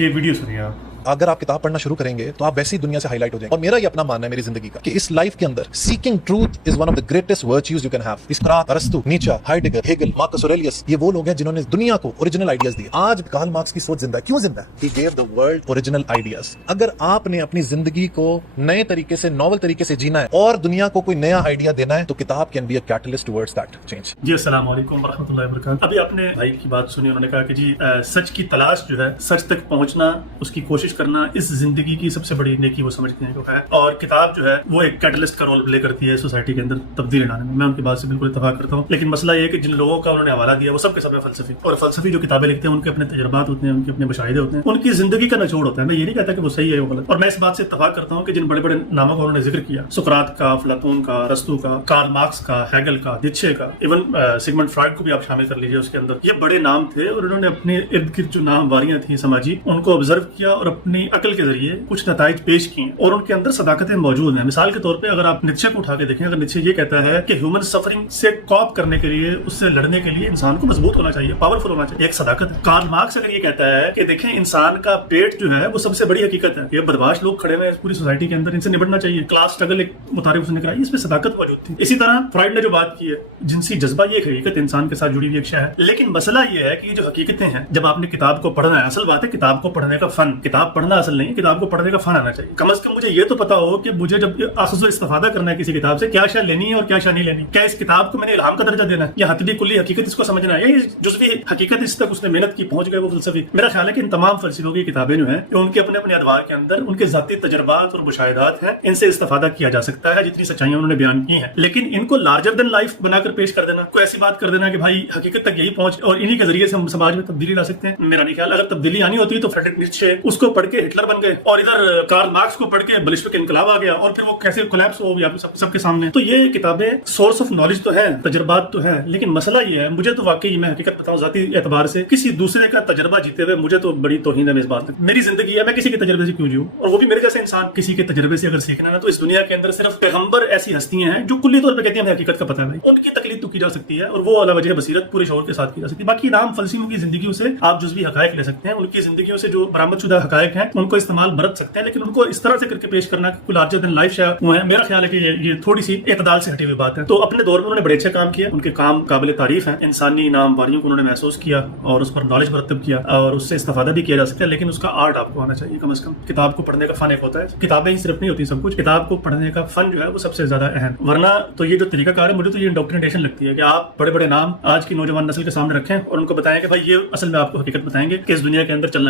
ये वीडियो सुनिए आप। अगर आप किताब पढ़ना शुरू करेंगे तो आप वैसी दुनिया से हाईलाइट हो जाएंगे। और मेरा ये अपना मानना है मेरी जिंदगी का कि इस लाइफ के अंदर seeking truth is one of the greatest virtues you can have. Socrates, अरस्तु, नीचे, हाइडेगर, हेगल, मार्कस ऑरेलियस, ये वो लोग हैं जिन्होंने दुनिया को ओरिजिनल आइडियाज दिए। आज कार्ल मार्क्स की सोच जिंदा है। क्यों जिंदा है? He gave the world original ideas. अगर आपने अपनी जिंदगी को नए तरीके से, नॉवल तरीके से जीना है और दुनिया को कोई नया आइडिया देना है तो किताब can be a catalyst towards that change. जी अस्सलाम वालेकुम वरहमतुल्लाहि वबरकातुहू। अभी आपने भाई की बात सुनी, उन्होंने कहा कि जी सच की तलाश जो है, सच तक पहुंचना, उसकी कोशिश करना इस जिंदगी की सबसे बड़ी नेकी वो समझते हैं है। और किताब जो है वो एक कैटलिस्ट का रोल प्ले करती है सोसाइटी के अंदर तब्दीली लाने में। मैं उनकी बात से बिल्कुल इत्तेफाक करता हूँ, लेकिन मसला ये है कि जिन लोगों का उन्होंने हवाला दिया वो सब के सब है फलसफी। और फलसफी जो किताबें लिखते हैं उनके अपने तजुर्बात होते हैं, उनके अपने मुशाहिदे होते हैं, उनकी जिंदगी का निचोड़ होता है। मैं ये नहीं कहता कि वो सही है वो गलत। और मैं इस बात से इत्तेफाक करता हूँ कि जिन बड़े बड़े नामों का उन्होंने जिक्र किया, सोक्रेटिस का, अफलातून का, अरस्तु का, कार्ल मार्क्स का, हेगल का, नीत्शे का, इवन सिगमंड फ्रॉइड को भी आप शामिल कर लीजिए उसके अंदर। ये बड़े नाम थे और उन्होंने अपने इर्द गिर्द जो नाम वारियां थी समाजी, उनको ऑब्जर्व किया और अपनी अकल के जरिए कुछ नताइज पेश किए और उनके अंदर सदाकतें मौजूद हैं। मिसाल के तौर पे अगर आप नीत्शे को उठा के देखें, अगर नीत्शे ये कहता है कि ह्यूमन सफरिंग से कॉप करने के लिए, उससे लड़ने के लिए इंसान को मजबूत होना चाहिए, पावरफुल होना चाहिए, एक सदाकत है। कार्ल मार्क्स अगर ये कहता है कि देखें इंसान का पेट जो है वो सबसे बड़ी हकीकत है, ये बदमाश लोग खड़े हुए हैं पूरी सोसाइटी के अंदर, इनसे निपटना चाहिए, क्लास स्ट्रगल एक मुतारिफ उसने कराई, इसमें सदाकत मौजूद थी। इसी तरह फ्रॉइड ने जो बात की है, जिनसी जज्बा ये हकीकत इंसान के साथ जुड़ी हुई एक शय है। लेकिन मसला ये है कि जो हकीकतें हैं, जब आपने किताब को पढ़ना है, असल बात है किताब को पढ़ने का फन, किताब पढ़ना असल नहीं, किताब को पढ़ने का फन आना चाहिए। कम से कम मुझे ये तो पता हो कि मुझे जब अखज़ व इस्तिफ़ादा करना है किसी किताब से, क्या शय लेनी है और क्या शय नहीं लेनी। क्या इस किताब को मैंने इल्हाम का दर्जा देना है, या हतबी कुल्ली हकीकत इसको समझना है, या जुज़वी हकीकत इस तक उसने मेहनत की, पहुंच गए वो फलसफी। मेरा ख्याल है कि इन तमाम फलसफों की किताबें जो हैं उनके अपने अपने अदवार के अंदर उनके ज़ाती तजर्बात और मुशाहिदात हैं, इनसे इस्तिफ़ादा किया जा सकता है जितनी सच्चाइयां उन्होंने बयान की हैं। लेकिन इनको लार्जर देन लाइफ बनाकर पेश कर देना, कोई ऐसी बात कर देना कि भाई हकीकत तक यही पहुंच और इन्हीं के जरिए से हम समाज में तब्दीली ला सकते हैं, मेरा नहीं ख्याल। अगर तब्दीली आनी होती है तो फ्रेडरिक नीत्शे उसको पढ़ के हिटलर बन गए और इधर कार्ल मार्क्स को पढ़ के बलिस्टिक इनकलाब आ गया और फिर वो कैसे कोलैप्स हो गया सबके सामने। तो ये किताबें सोर्स ऑफ नॉलेज तो है, तजर्बात तो है, लेकिन मसला ये है, मुझे तो वाकई मैं हकीकत बताऊं जाती एतबार से किसी दूसरे का तजर्बा जीते हुए मुझे तो बड़ी तौहीन है इस बात में। मेरी जिंदगी है, मैं किसी के तजर्बे से क्यों जीऊं, और वो भी मेरे जैसे इंसान। किसी के तजर्बे से अगर सीखना है तो इस दुनिया के अंदर सिर्फ पैगंबर ऐसी हस्तियां हैं जो कुल्ली तौर पर कहती हैं हकीकत का पता है, उनकी तकलीफ तो की जा सकती है और वो अला वजह बसीरत पूरे शौर के साथ की जा सकती है। बाकी नाम फलसियों की जिंदगियों से आप जुज़वी हकायक ले सकते हैं, उनकी जिंदगियों से जो बरामदशुदा हकायक हैं उनको इस्तेमाल बरत सकते हैं, लेकिन उनको इस तरह से करके पेश करना कि लार्जर देन लाइफ है, मेरा ख्याल है कि ये थोड़ी सी इतदाल से हटी हुई बात है। तो अपने दौर में उन्होंने बड़े अच्छे काम किए, उनके काम काबिल तारीफ है। इंसानी नाम वारियों को उन्होंने महसूस किया और उस पर नॉलेज मरतब किया और उससे इस्तेफादा भी किया जा सकता है, लेकिन उसका आर्ट आपको आना चाहिए कम से कम। किताब को पढ़ने का फन एक होता है, किताबें ही सिर्फ नहीं होती सब कुछ, किताब को पढ़ने का फन जो है वो सबसे ज्यादा अहम। वरना तो ये जो तरीकाकार है, मुझे तो ये इंडोक्ट्रिनेशन लगती है कि आप बड़े बड़े नाम आज की नौजवान नस्ल के सामने रखें और उनको बताएं कि भाई ये असल में आपको हकीकत बताएंगे कि इस दुनिया के अंदर चलना